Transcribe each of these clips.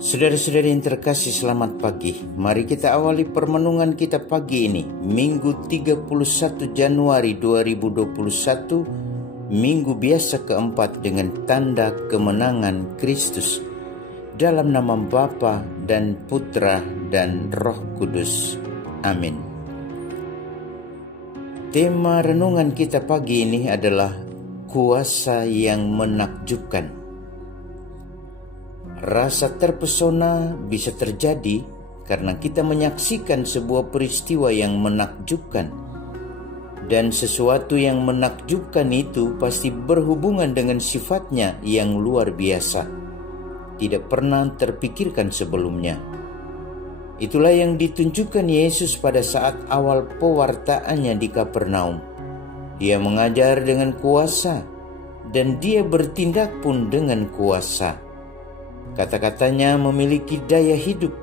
Saudara-saudari yang terkasih, selamat pagi. Mari kita awali permenungan kita pagi ini, Minggu 31 Januari 2021, Minggu biasa keempat dengan tanda kemenangan Kristus. Dalam nama Bapa dan Putra dan Roh Kudus. Amin. Tema renungan kita pagi ini adalah kuasa yang menakjubkan. Rasa terpesona bisa terjadi karena kita menyaksikan sebuah peristiwa yang menakjubkan. Dan sesuatu yang menakjubkan itu pasti berhubungan dengan sifatnya yang luar biasa, tidak pernah terpikirkan sebelumnya. Itulah yang ditunjukkan Yesus pada saat awal pewartaannya di Kapernaum. Dia mengajar dengan kuasa dan dia bertindak pun dengan kuasa. Kata-katanya memiliki daya hidup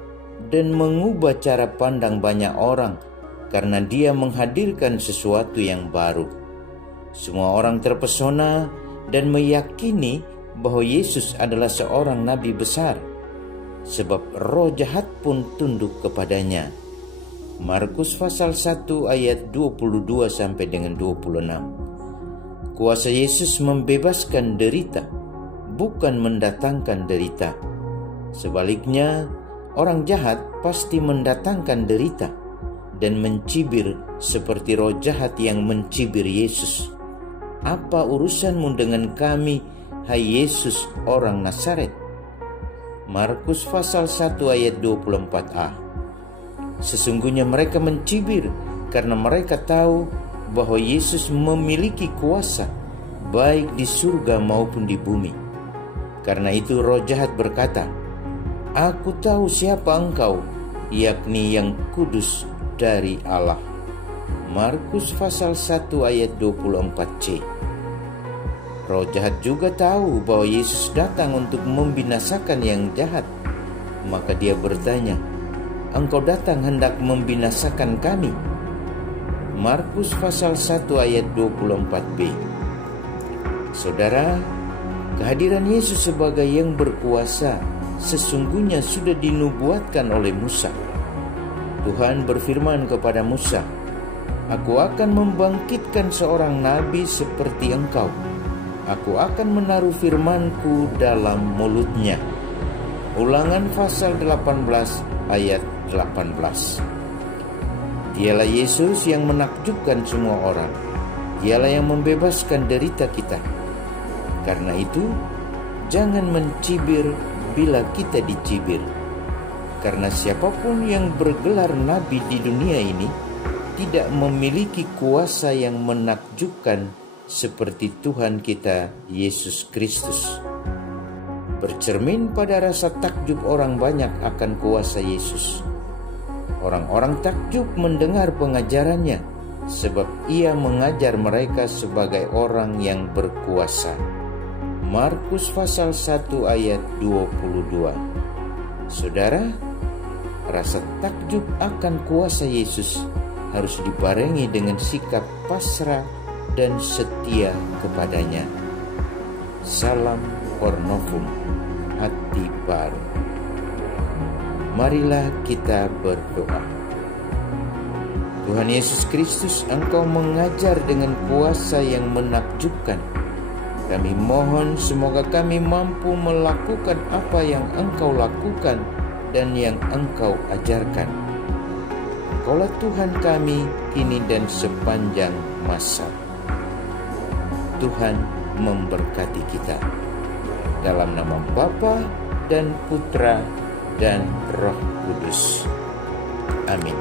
dan mengubah cara pandang banyak orang karena dia menghadirkan sesuatu yang baru. Semua orang terpesona dan meyakini bahwa Yesus adalah seorang nabi besar, sebab roh jahat pun tunduk kepadanya. Markus pasal 1 ayat 22 sampai dengan 26. Kuasa Yesus membebaskan derita, bukan mendatangkan derita. Sebaliknya, orang jahat pasti mendatangkan derita dan mencibir seperti roh jahat yang mencibir Yesus. Apa urusanmu dengan kami, hai Yesus orang Nazaret? Markus pasal 1 ayat 24a. Sesungguhnya mereka mencibir karena mereka tahu bahwa Yesus memiliki kuasa baik di surga maupun di bumi. Karena itu roh jahat berkata, "Aku tahu siapa engkau, yakni yang kudus dari Allah." Markus pasal 1 ayat 24c. Roh jahat juga tahu bahwa Yesus datang untuk membinasakan yang jahat. Maka dia bertanya, "Engkau datang hendak membinasakan kami?" Markus pasal 1 ayat 24b. Saudara, kehadiran Yesus sebagai yang berkuasa sesungguhnya sudah dinubuatkan oleh Musa. Tuhan berfirman kepada Musa, "Aku akan membangkitkan seorang nabi seperti engkau. Aku akan menaruh firman-Ku dalam mulutnya." Ulangan pasal 18 ayat 18. Dialah Yesus yang menakjubkan semua orang. Dialah yang membebaskan derita kita. Karena itu, jangan mencibir bila kita dicibir. Karena siapapun yang bergelar nabi di dunia ini tidak memiliki kuasa yang menakjubkan seperti Tuhan kita Yesus Kristus. Bercermin pada rasa takjub orang banyak akan kuasa Yesus. Orang-orang takjub mendengar pengajarannya, sebab ia mengajar mereka sebagai orang yang berkuasa. Markus pasal 1 ayat 22. Saudara, rasa takjub akan kuasa Yesus harus dibarengi dengan sikap pasrah dan setia kepadanya. Salam Ornovum, hati baru. Marilah kita berdoa. Tuhan Yesus Kristus, Engkau mengajar dengan kuasa yang menakjubkan. Kami mohon semoga kami mampu melakukan apa yang Engkau lakukan dan yang Engkau ajarkan. Engkaulah Tuhan kami kini dan sepanjang masa. Tuhan memberkati kita. Dalam nama Bapa dan Putra dan Roh Kudus. Amin.